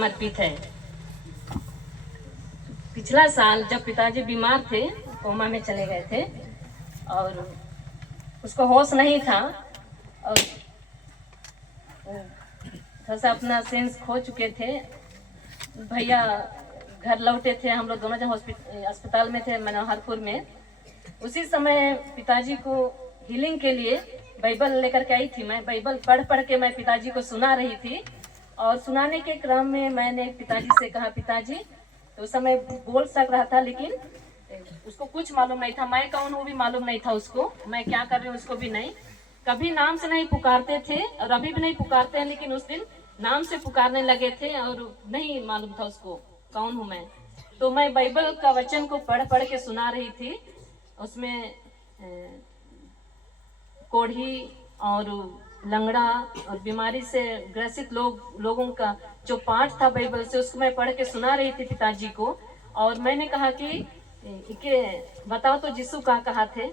समर्पित है। पिछला साल जब पिताजी बीमार थे, कोमा में चले गए थे और उसको होश नहीं था और थोड़ा सा अपना सेंस खो चुके थे। भैया घर लौटे थे, हम लोग दोनों जन अस्पताल में थे मनोहरपुर में। उसी समय पिताजी को हीलिंग के लिए बाइबल लेकर के आई थी। मैं बाइबल पढ़ पढ़ के मैं पिताजी को सुना रही थी और सुनाने के क्रम में मैंने पिताजी से कहा, पिताजी, तो उस समय बोल सक रहा था लेकिन उसको कुछ मालूम नहीं था, मैं कौन हूँ भी मालूम नहीं था उसको, मैं क्या कर रही हूँ उसको भी नहीं। कभी नाम से नहीं पुकारते थे और अभी भी नहीं पुकारते हैं, लेकिन उस दिन नाम से पुकारने लगे थे और नहीं मालूम था उसको कौन हूँ मैं। तो मैं बाइबल का वचन को पढ़ पढ़ के सुना रही थी। उसमें कोढ़ी और लंगड़ा और बीमारी से ग्रसित लोगों का जो पाठ था बाइबल से, उसको मैं पढ़ के सुना रही थी पिताजी को। और मैंने कहा कि बताओ तो यीशु का कहा थे।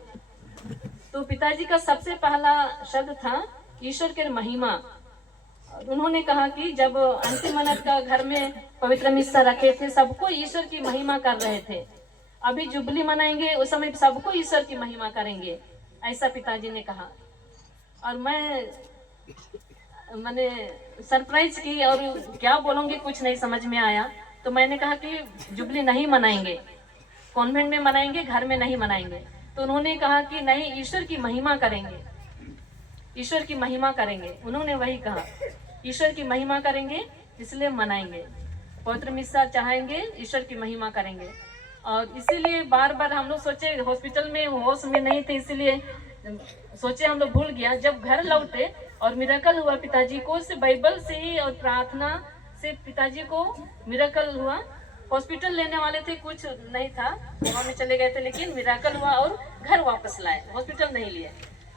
तो पिताजी का सबसे पहला शब्द था ईश्वर के महिमा। उन्होंने कहा कि जब अंतिम मिनट का घर में पवित्र मिस्सा रखे थे, सबको ईश्वर की महिमा कर रहे थे। अभी जुबली मनाएंगे, उस समय सबको ईश्वर की महिमा करेंगे, ऐसा पिताजी ने कहा। और मैंने सरप्राइज की और क्या बोलूंगी कुछ नहीं समझ में आया। तो मैंने कहा कि जुबली नहीं मनाएंगे, कॉन्वेंट में मनाएंगे, घर में नहीं मनाएंगे। तो उन्होंने कहा कि नहीं, ईश्वर की महिमा करेंगे, ईश्वर की महिमा करेंगे। उन्होंने वही कहा, ईश्वर की महिमा करेंगे इसलिए मनाएंगे, पवित्र मिस्सा चाहेंगे, ईश्वर की महिमा करेंगे। और इसीलिए बार बार हम लोग सोचे, हॉस्पिटल में होश में नहीं थे, इसीलिए सोचे हम लोग भूल गया। जब घर लौटे और मिरेकल हुआ पिताजी को, सिर्फ बाइबल से ही और प्रार्थना से पिताजी को मिरेकल हुआ। हॉस्पिटल लेने वाले थे, कुछ नहीं था, वहाँ में चले गए थे, लेकिन मिरेकल हुआ और घर वापस लाए, हॉस्पिटल नहीं लिए।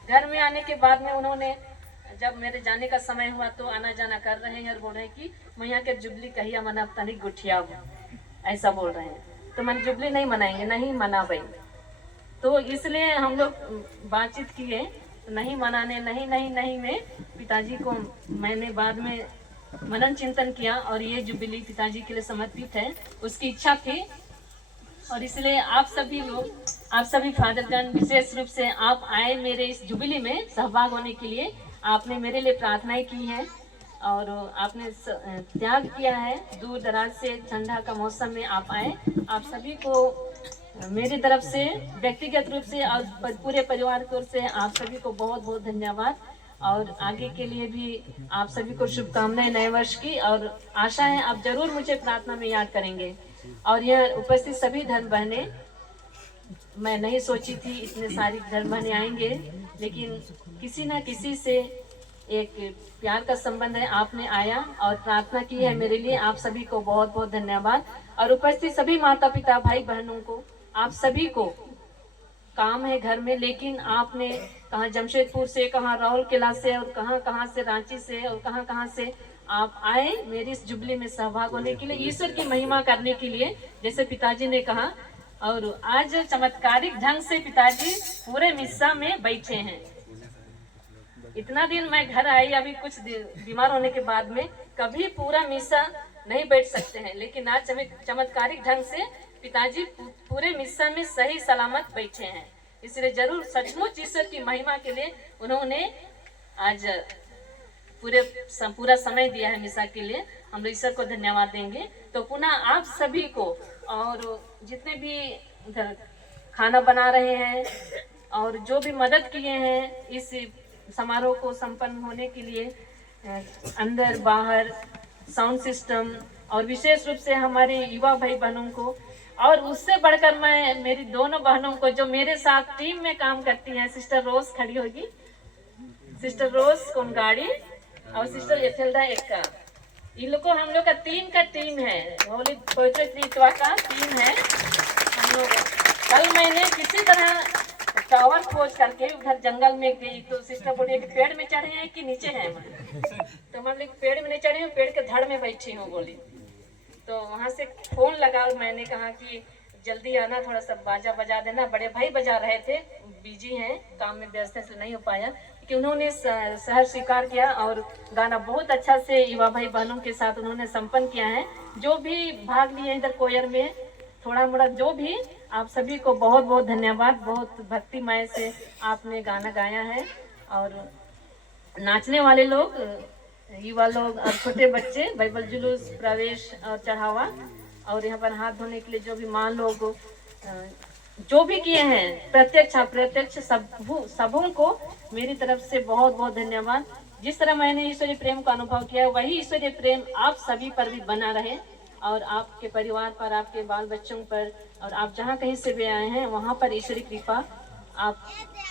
घर में आने के बाद में उन्होंने, जब मेरे जाने का समय हुआ तो आना जाना कर रहे हैं और बोल रहे हैं कि मैया के जुबली कहिया मना तनिक गुठिया, ऐसा बोल रहे हैं। तो मैंने जुबली नहीं मनाएंगे, नहीं मना भाई। तो इसलिए हम लोग बातचीत किए, नहीं मनाने, नहीं नहीं नहीं में पिताजी को मैंने बाद में मनन चिंतन किया और ये जुबली पिताजी के लिए समर्पित है, उसकी इच्छा थी। और इसलिए आप सभी लोग, आप सभी फादरगण, विशेष रूप से आप आए मेरे इस जुबली में सहभाग होने के लिए। आपने मेरे लिए प्रार्थनाएं की हैं और आपने त्याग किया है, दूर दराज से ठंडा का मौसम में आप आए। आप सभी को मेरी तरफ से व्यक्तिगत रूप से और पूरे परिवार की ओर से आप सभी को बहुत बहुत धन्यवाद। और आगे के लिए भी आप सभी को शुभकामनाएं नए वर्ष की, और आशा है आप जरूर मुझे प्रार्थना में याद करेंगे। और यह उपस्थित सभी धर्म बहनें, मैं नहीं सोची थी इतने सारी धर्म बहनें आएंगे, लेकिन किसी ना किसी से एक प्यार का संबंध है, आपने आया और प्रार्थना की है मेरे लिए। आप सभी को बहुत बहुत धन्यवाद। और उपस्थित सभी माता पिता, भाई बहनों को, आप सभी को काम है घर में, लेकिन आपने कहाँ जमशेदपुर से, कहाँ राउरकेला से और कहाँ से, रांची से और कहाँ से आप आए मेरी इस जुबली में सहभाग होने के लिए, ईश्वर की महिमा करने के लिए, जैसे पिताजी ने कहा। और आज चमत्कारिक ढंग से पिताजी पूरे मिस्सा में बैठे हैं। इतना दिन मैं घर आई, अभी कुछ बीमार होने के बाद में कभी पूरा मिस्सा नहीं बैठ सकते हैं, लेकिन आज चमत्कारिक ढंग से पिताजी पूरे मिस्सा में सही सलामत बैठे हैं। इसलिए जरूर सचमुच ईश्वर की महिमा के लिए उन्होंने आज पूरा समय दिया है मिस्सा के लिए। हम लोग ईश्वर को धन्यवाद देंगे। तो पुनः आप सभी को, और जितने भी इधर खाना बना रहे हैं और जो भी मदद किए हैं इस समारोह को संपन्न होने के लिए, अंदर बाहर साउंड सिस्टम, और विशेष रूप से हमारे युवा भाई बहनों को, और उससे बढ़कर मैं मेरी दोनों बहनों को जो मेरे साथ टीम में काम करती हैं, सिस्टर रोज खड़ी होगी, सिस्टर रोज कोनगाड़ी और सिस्टर एथेल्डा एक्का, इन लोग को, हम लोग का टीम है, होली पवित्र त्रित्वा का टीम है हम लोग। कल मैंने किसी तरह टावर खोज करके उधर जंगल में गई, तो सिस्टर बोली कि पेड़ में चढ़े हैं कि नीचे हैं। तो मैं पेड़ में नहीं चढ़ी हूँ, पेड़ के धड़ में बैठी हूँ बोली। तो वहाँ से फोन लगा और मैंने कहा कि जल्दी आना, थोड़ा सा बाजा बजा देना। बड़े भाई बजा रहे थे, बिजी हैं, काम में व्यस्त है, इसलिए नहीं हो पाया। कि उन्होंने शहर स्वीकार किया और गाना बहुत अच्छा से युवा भाई बहनों के साथ उन्होंने संपन्न किया है। जो भी भाग लिए इधर कोयर में थोड़ा मोड़ा जो भी, आप सभी को बहुत बहुत धन्यवाद। बहुत भक्तिमय से आपने गाना गाया है। और नाचने वाले लोग, युवा लोग और छोटे बच्चे, बाइबल जुलूस, प्रवेश और चढ़ावा, और यहाँ पर हाथ धोने के लिए जो भी माँ लोग जो भी किए हैं, प्रत्यक्ष अप्रत्यक्ष सबों को मेरी तरफ से बहुत बहुत धन्यवाद। जिस तरह मैंने ईश्वरीय प्रेम का अनुभव किया, वही ईश्वरीय प्रेम आप सभी पर भी बना रहे, और आपके परिवार पर, आपके बाल बच्चों पर, और आप जहाँ कहीं से भी आए हैं वहाँ पर ईश्वरीय कृपा आप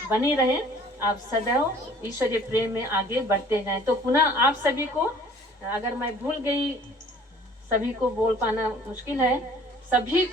बनी रहे। आप सदैव ईश्वरीय प्रेम में आगे बढ़ते जाएं। तो पुनः आप सभी को, अगर मैं भूल गई, सभी को बोल पाना मुश्किल है, सभी को